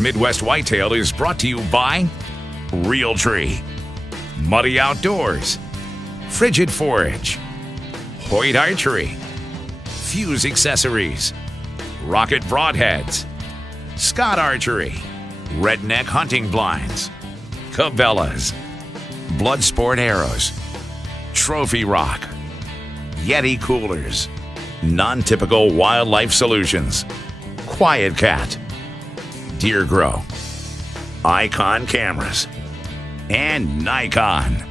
Midwest Whitetail is brought to you by Realtree, Muddy Outdoors, Frigid Forage, Hoyt Archery, Fuse Accessories, Rocket Broadheads, Scott Archery, Redneck Hunting Blinds, Cabela's, Bloodsport Arrows, Trophy Rock, Yeti Coolers, Non-Typical Wildlife Solutions, Quiet Cat, Deer Grow, Icon Cameras, and Nikon.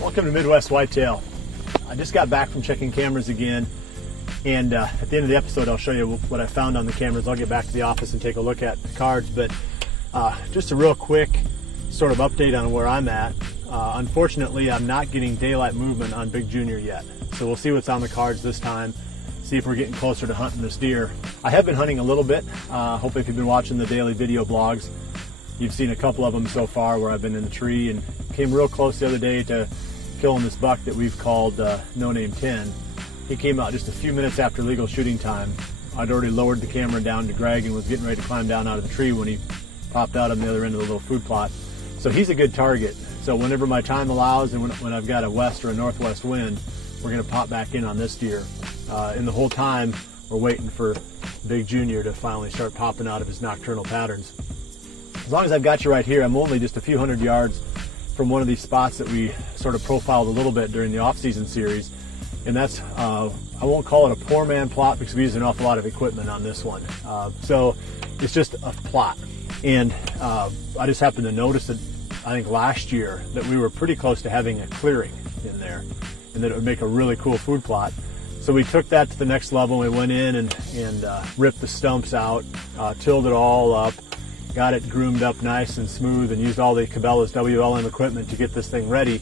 Welcome to Midwest Whitetail. I just got back from checking cameras again, and at the end of the episode I'll show you what I found on the cameras. I'll get back to the office and take a look at the cards, but just a real quick sort of update on where I'm at. Unfortunately, I'm not getting daylight movement on Big Junior yet, so we'll see what's on the cards this time, see if we're getting closer to hunting this deer. I have been hunting a little bit. Hopefully if you've been watching the daily video blogs, you've seen a couple of them so far where I've been in the tree, and came real close the other day to killing this buck that we've called No Name 10. He came out just a few minutes after legal shooting time. I'd already lowered the camera down to Greg and was getting ready to climb down out of the tree when he popped out on the other end of the little food plot. So he's a good target. So whenever my time allows and when I've got a west or a northwest wind, we're gonna pop back in on this deer. And the whole time we're waiting for Big Junior to finally start popping out of his nocturnal patterns. As long as I've got you right here, I'm only just a few hundred yards from one of these spots that we sort of profiled a little bit during the off-season series, and that's I won't call it a poor man plot because we use an awful lot of equipment on this one, so it's just a plot. And I just happened to notice that I think last year that we were pretty close to having a clearing in there, and that it would make a really cool food plot. So we took that to the next level. We went in and ripped the stumps out, tilled it all up, got it groomed up nice and smooth, and used all the Cabela's WLM equipment to get this thing ready.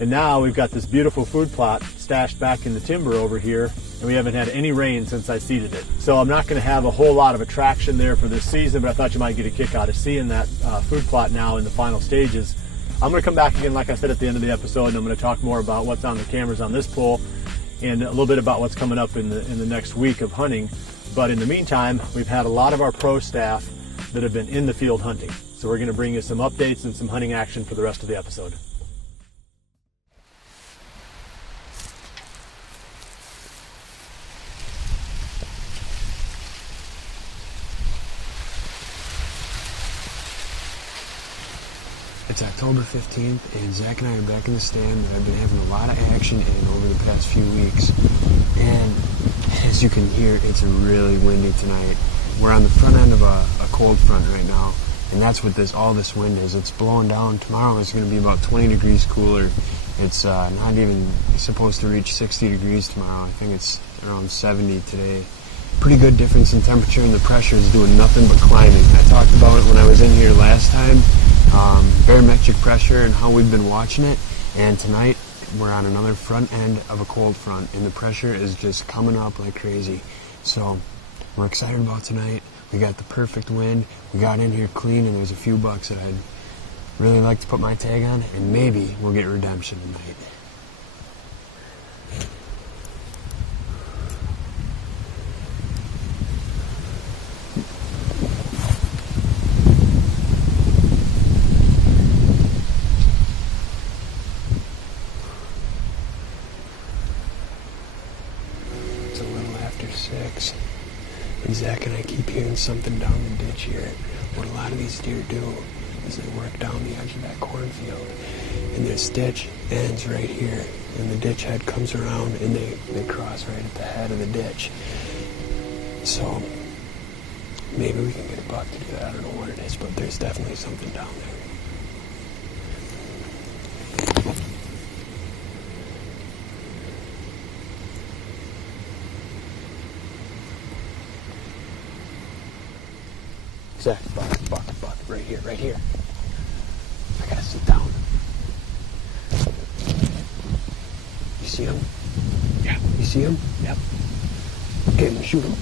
And now we've got this beautiful food plot stashed back in the timber over here, and we haven't had any rain since I seeded it. So I'm not going to have a whole lot of attraction there for this season, but I thought you might get a kick out of seeing that food plot now in the final stages. I'm going to come back again, like I said at the end of the episode, and I'm going to talk more about what's on the cameras on this pull and a little bit about what's coming up in the next week of hunting. But in the meantime, we've had a lot of our pro staff that have been in the field hunting. So we're going to bring you some updates and some hunting action for the rest of the episode. It's October 15th, and Zach and I are back in the stand that I've been having a lot of action in over the past few weeks. And as you can hear, it's really windy tonight. We're on the front end of a cold front right now, and that's what all this wind is. It's blowing down. Tomorrow it's going to be about 20 degrees cooler. It's not even supposed to reach 60 degrees tomorrow. I think it's around 70 today. Pretty good difference in temperature, and the pressure is doing nothing but climbing. I talked about it when I was in here last time, barometric pressure and how we've been watching it, and tonight we're on another front end of a cold front, and the pressure is just coming up like crazy. So we're excited about tonight. We got the perfect wind. We got in here clean, and there's a few bucks that I'd really like to put my tag on, and maybe we'll get redemption tonight. It's a little after 6. And Zach and I keep hearing something down the ditch here. What a lot of these deer do is they work down the edge of that cornfield, and this ditch ends right here, and the ditch head comes around, and they cross right at the head of the ditch. So maybe we can get a buck to do that. I don't know what it is, but there's definitely something down there. Zach, buck, right here. I gotta sit down. see him? Yeah. You see him? Yep. Okay, I'm gonna shoot him.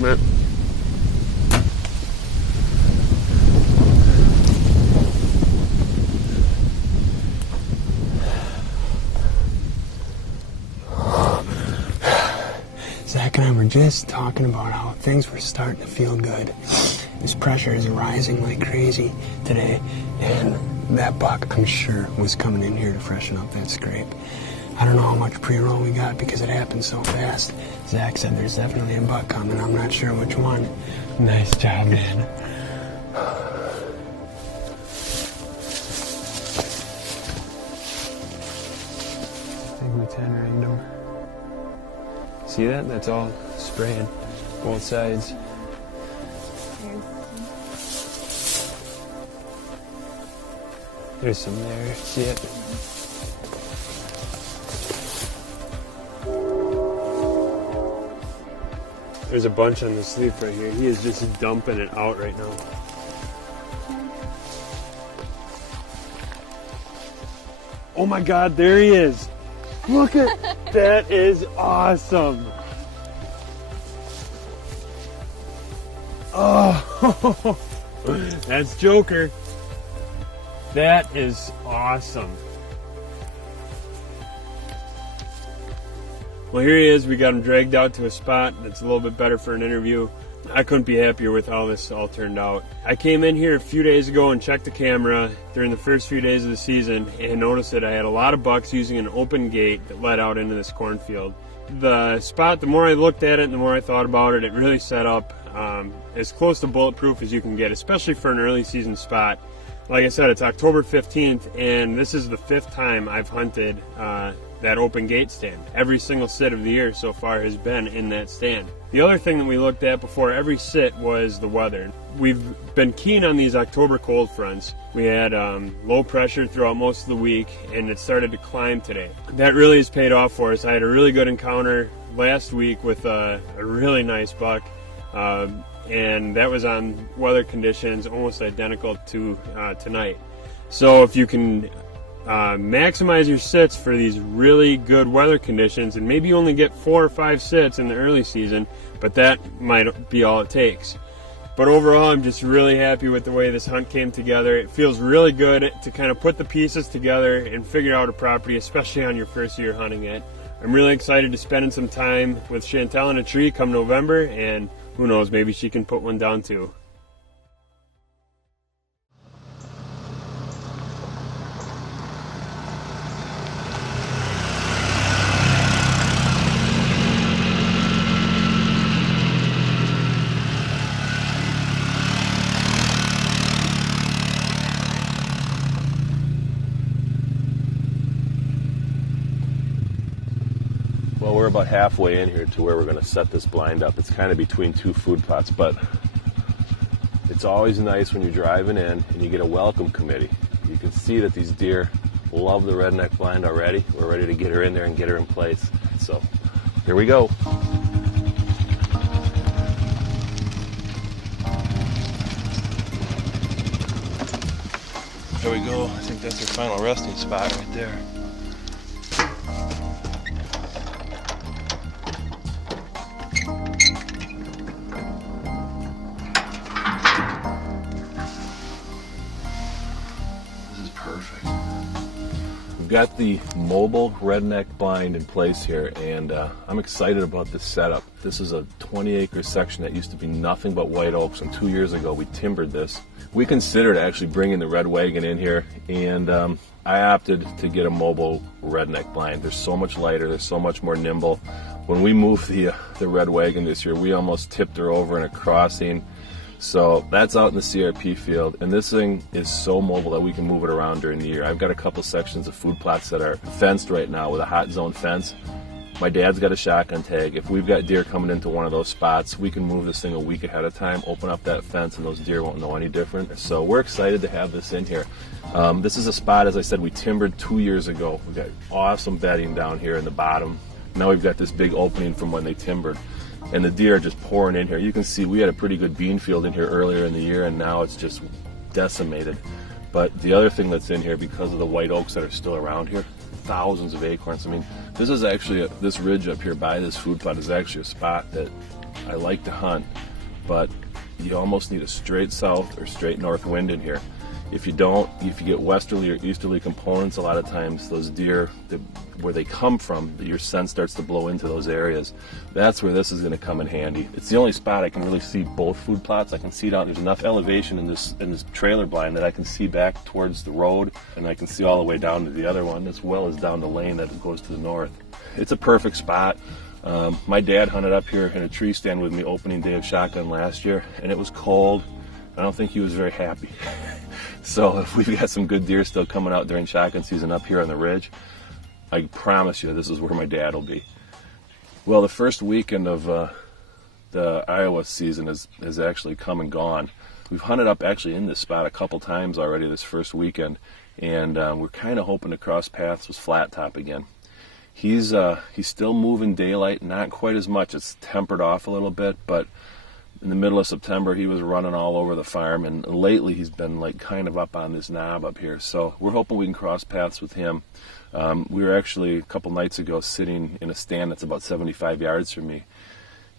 Man. Zach and I were just talking about how things were starting to feel good. This pressure is rising like crazy today, and that buck, I'm sure, was coming in here to freshen up that scrape. I don't know how much pre-roll we got because it happened so fast. Zach said there's definitely a buck coming. I'm not sure which one. Nice job, man. I think we 10-ranked him. See that? That's all spraying, both sides. There's some there. See it? There's a bunch on the sleeve right here. He is just dumping it out right now. Oh my God, there he is. Look at that, is awesome. Oh, that's Joker. That is awesome. Well, here he is. We got him dragged out to a spot that's a little bit better for an interview. I couldn't be happier with how this all turned out. I came in here a few days ago and checked the camera during the first few days of the season and noticed that I had a lot of bucks using an open gate that led out into this cornfield. The spot, the more I looked at it and the more I thought about it, it really set up as close to bulletproof as you can get, especially for an early season spot. Like I said, it's October 15th, and this is the 5th time I've hunted that open gate stand. Every single sit of the year so far has been in that stand. The other thing that we looked at before every sit was the weather. We've been keen on these October cold fronts. We had low pressure throughout most of the week, and it started to climb today. That really has paid off for us. I had a really good encounter last week with a really nice buck, and that was on weather conditions almost identical to tonight. So if you can maximize your sits for these really good weather conditions, and maybe you only get 4 or 5 sits in the early season, but that might be all it takes. But overall, I'm just really happy with the way this hunt came together. It feels really good to kind of put the pieces together and figure out a property, especially on your first year hunting it. I'm really excited to spend some time with Chantel in a tree come November, and who knows, maybe she can put one down too. Well, we're about halfway in here to where we're going to set this blind up. It's kind of between 2 food plots, but it's always nice when you're driving in and you get a welcome committee. You can see that these deer love the redneck blind already. We're ready to get her in there and get her in place. So here we go. There we go. I think that's your final resting spot right there. We've got the mobile redneck blind in place here, and I'm excited about this setup. This is a 20-acre section that used to be nothing but white oaks, and 2 years ago we timbered this. We considered actually bringing the red wagon in here, and I opted to get a mobile redneck blind. They're so much lighter, they're so much more nimble. When we moved the red wagon this year, we almost tipped her over in a crossing. So that's out in the CRP field, and this thing is so mobile that we can move it around during the year. I've got a couple sections of food plots that are fenced right now with a hot zone fence. My dad's got a shotgun tag. If we've got deer coming into one of those spots, we can move this thing a week ahead of time, open up that fence, and those deer won't know any different. So we're excited to have this in here. This is a spot, as I said, we timbered 2 years ago. We've got awesome bedding down here in the bottom. Now we've got this big opening from when they timbered. And the deer are just pouring in here. You can see we had a pretty good bean field in here earlier in the year, and now it's just decimated. But the other thing that's in here, because of the white oaks that are still around here, thousands of acorns. I mean, this is actually, this ridge up here by this food plot is actually a spot that I like to hunt, but you almost need a straight south or straight north wind in here. If you don't, if you get westerly or easterly components, a lot of times those deer, where they come from, your scent starts to blow into those areas. That's where this is going to come in handy. It's the only spot I can really see both food plots. I can see down, there's enough elevation in this trailer blind that I can see back towards the road, and I can see all the way down to the other one, as well as down the lane that goes to the north. It's a perfect spot. My dad hunted up here in a tree stand with me opening day of shotgun last year, and it was cold. I don't think he was very happy. So if we've got some good deer still coming out during shotgun season up here on the ridge, I promise you this is where my dad will be. Well, the first weekend of the Iowa season has actually come and gone. We've hunted up actually in this spot a couple times already this first weekend, and we're kind of hoping to cross paths with Flat Top again. He's still moving daylight, not quite as much. It's tempered off a little bit, but in the middle of September, he was running all over the farm, and lately he's been like kind of up on this knob up here. So we're hoping we can cross paths with him. We were actually a couple nights ago sitting in a stand that's about 75 yards from me,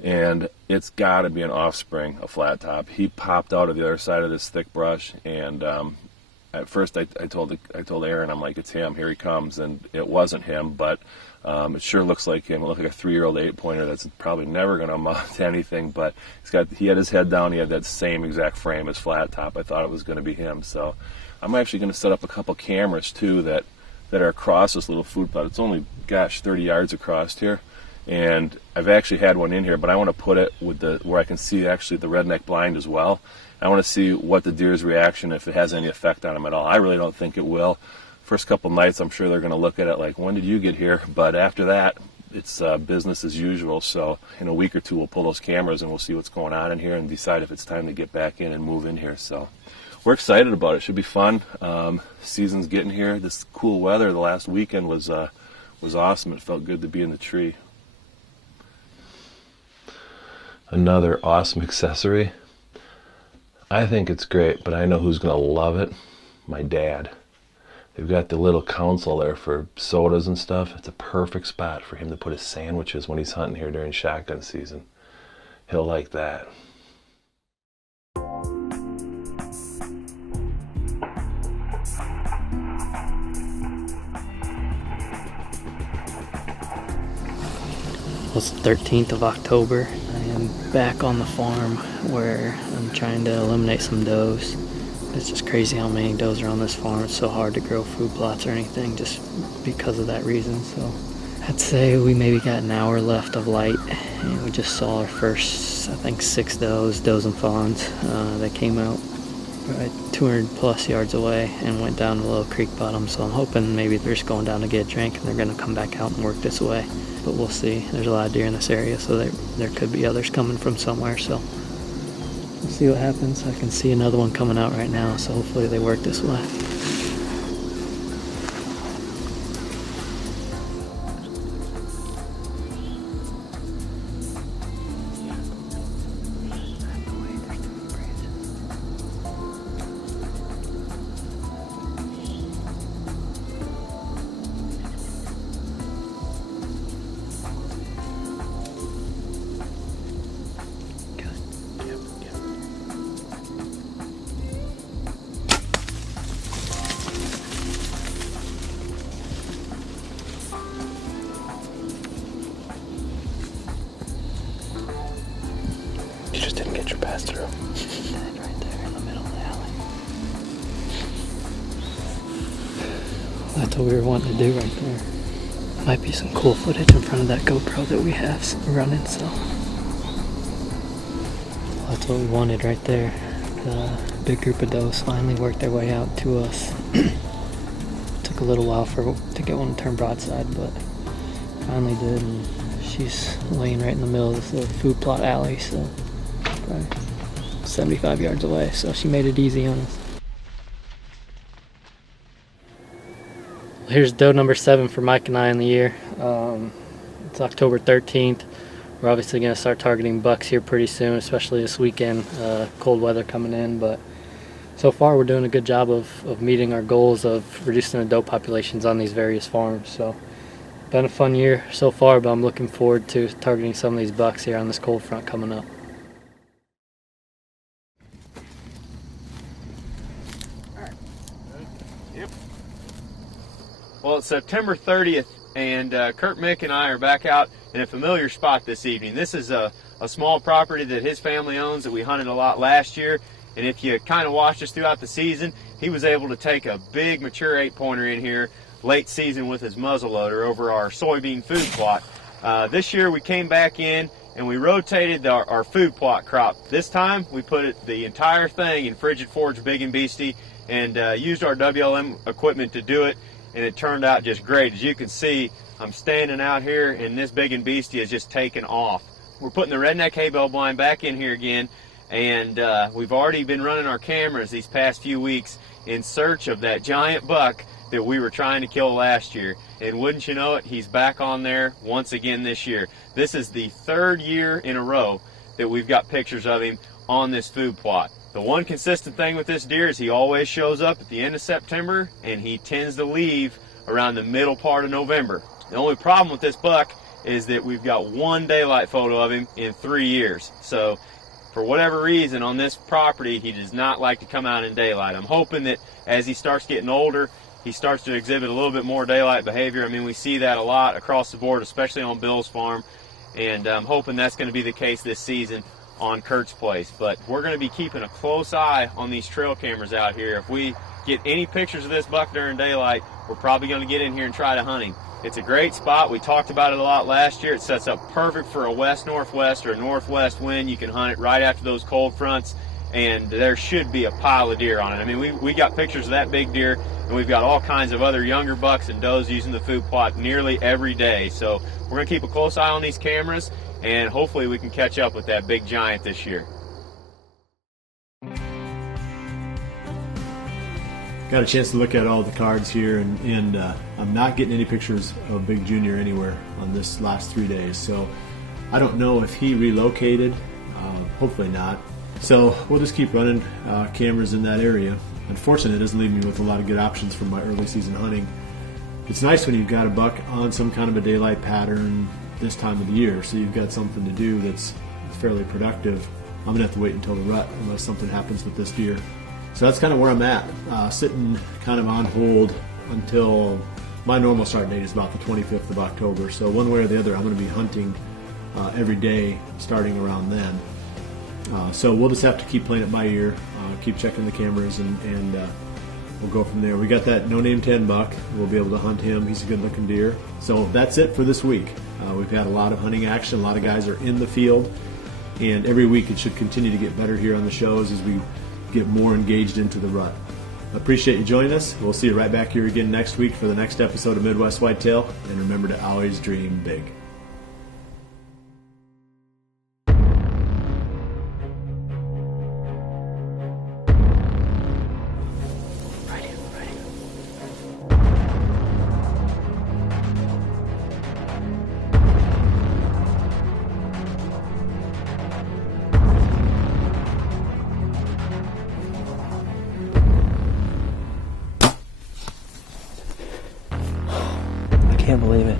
and it's got to be an offspring of Flat Top. He popped out of the other side of this thick brush, and at first I told Aaron, I'm like, it's him, here he comes, and it wasn't him, but it sure looks like him. It looked like a 3-year-old 8-pointer that's probably never going to amount to anything, but he had his head down, he had that same exact frame as Flat Top. I thought it was going to be him. So I'm actually going to set up a couple cameras too that are across this little food plot. It's only, 30 yards across here, and I've actually had one in here, but I want to put it with where I can see actually the redneck blind as well. I want to see what the deer's reaction, if it has any effect on them at all. I really don't think it will. First couple nights, I'm sure they're going to look at it like, when did you get here? But after that, it's business as usual. So in a week or two, we'll pull those cameras and we'll see what's going on in here and decide if it's time to get back in and move in here. So we're excited about it. Should be fun. Season's getting here. This cool weather the last weekend was awesome. It felt good to be in the tree. Another awesome accessory. I think it's great, but I know who's going to love it. My dad. They've got the little console there for sodas and stuff. It's a perfect spot for him to put his sandwiches when he's hunting here during shotgun season. He'll like that. Well, it's the 13th of October. I am back on the farm where I'm trying to eliminate some does. It's just crazy how many does are on this farm. It's so hard to grow food plots or anything just because of that reason. So I'd say we maybe got an hour left of light, and we just saw our first, I think, 6 does and fawns that came out right 200 plus yards away and went down the little creek bottom. So I'm hoping maybe they're just going down to get a drink and they're going to come back out and work this way. But we'll see. There's a lot of deer in this area, so there could be others coming from somewhere. So we'll see what happens. I can see another one coming out right now, so hopefully they work this way. You just didn't get your pass through. Right there in the middle of the alley. That's what we were wanting to do right there. Might be some cool footage in front of that GoPro that we have running, so that's what we wanted right there. The big group of does finally worked their way out to us. Took a little while to get one to turn broadside, but finally did, and she's laying right in the middle of this little food plot alley, so probably 75 yards away, so she made it easy on us. Here's doe number 7 for Mike and I in the year. It's October 13th. We're obviously going to start targeting bucks here pretty soon, especially this weekend. Cold weather coming in, but So far, we're doing a good job of meeting our goals of reducing the doe populations on these various farms. So, been a fun year so far, but I'm looking forward to targeting some of these bucks here on this cold front coming up. Yep. Well, it's September 30th, and Kurt Mick and I are back out in a familiar spot this evening. This is a small property that his family owns that we hunted a lot last year. And if you kind of watched us throughout the season, he was able to take a big mature 8-pointer in here late season with his muzzleloader over our soybean food plot. This year we came back in and we rotated our food plot crop. This time we put the entire thing in Frigid Forge Big and Beastie and used our WLM equipment to do it, and it turned out just great. As you can see, I'm standing out here and this Big and Beastie has just taken off. We're putting the redneck hay bale blind back in here again, and we've already been running our cameras these past few weeks in search of that giant buck that we were trying to kill last year. And wouldn't you know it, he's back on there once again this year. This is the 3rd year in a row that we've got pictures of him on this food plot. The one consistent thing with this deer is he always shows up at the end of September, and he tends to leave around the middle part of November. The only problem with this buck is that we've got one daylight photo of him in 3 years. So for whatever reason on this property, he does not like to come out in daylight. I'm hoping that as he starts getting older, he starts to exhibit a little bit more daylight behavior. I mean, we see that a lot across the board, especially on Bill's farm, and I'm hoping that's going to be the case this season on Kurt's place. But we're going to be keeping a close eye on these trail cameras out here. If we get any pictures of this buck during daylight, we're probably going to get in here and try to hunt him. It's a great spot. We talked about it a lot last year. It sets up perfect for a west-northwest or a northwest wind. You can hunt it right after those cold fronts, and there should be a pile of deer on it. I mean, we got pictures of that big deer, and we've got all kinds of other younger bucks and does using the food plot nearly every day. So we're going to keep a close eye on these cameras, and hopefully we can catch up with that big giant this year. Got a chance to look at all the cards here, and I'm not getting any pictures of Big Junior anywhere on this last 3 days. So I don't know if he relocated. Hopefully not. So we'll just keep running cameras in that area. Unfortunately, it doesn't leave me with a lot of good options from my early season hunting. It's nice when you've got a buck on some kind of a daylight pattern this time of the year, so you've got something to do that's fairly productive. I'm gonna have to wait until the rut unless something happens with this deer. So that's kind of where I'm at, sitting kind of on hold until my normal start date is about the 25th of October. So one way or the other, I'm going to be hunting every day starting around then. So we'll just have to keep playing it by ear, keep checking the cameras, and we'll go from there. We got that no-name 10 buck. We'll be able to hunt him. He's a good-looking deer. So that's it for this week. We've had a lot of hunting action. A lot of guys are in the field, and every week it should continue to get better here on the shows as we get more engaged into the rut. I appreciate you joining us. We'll see you right back here again next week for the next episode of Midwest Whitetail, and remember to always dream big. I can't believe it.